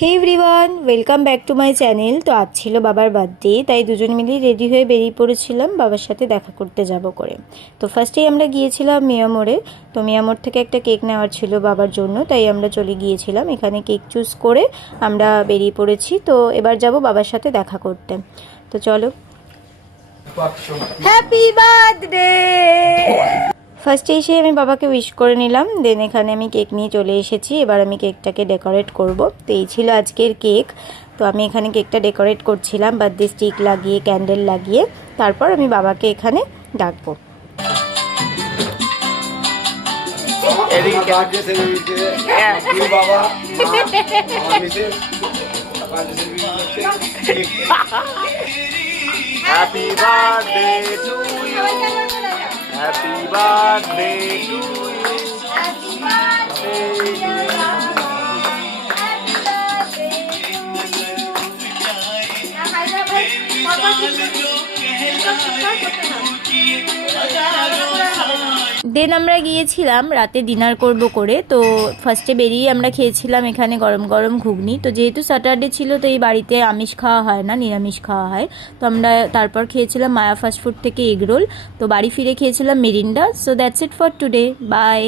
Hey everyone, welcome back to my channel. তো আজ ছিল বাবার বার্থডে, তাই দুজন মিলেই রেডি হয়ে বেরিয়ে পড়েছিলাম বাবার সাথে দেখা করতে যাব করে। তো ফার্স্টেই আমরা গিয়েছিলাম মিয়ামোড়ে। তো মিয়ামোড় থেকে একটা কেক নেওয়ার ছিল বাবার জন্য, তাই আমরা চলে গিয়েছিলাম। এখানে কেক চুজ করে আমরা বেরিয়ে পড়েছি। তো এবার যাব বাবার সাথে দেখা করতে। তো চলো। Happy birthday. ফার্স্টে এসে আমি বাবাকে উইশ করে নিলাম, দেন এখানে আমি কেক নিয়ে চলে এসেছি। এবার আমি কেকটাকে ডেকোরেট করব। তো এই ছিল আজকের কেক। তো আমি এখানে কেকটা ডেকোরেট করছিলাম বার্থডে স্টিক লাগিয়ে, ক্যান্ডেল লাগিয়ে। তারপর আমি বাবাকে এখানে ডাকবো। Happy birthday to you. Happy birthday to you. Happy birthday. দেন আমরা গিয়েছিলাম রাতে ডিনার করব করে। তো ফার্স্টে বেরিয়ে আমরা খেয়েছিলাম এখানে গরম গরম ঘুগনি। তো যেহেতু স্যাটারডে ছিল, তো এই বাড়িতে আমিষ খাওয়া হয় না, নিরামিষ খাওয়া হয়। তো আমরা তারপর খেয়েছিলাম মায়া ফাস্ট ফুড থেকে এগরোল। তো বাড়ি ফিরে খেয়েছিলাম Mirinda. So that's it for today, by.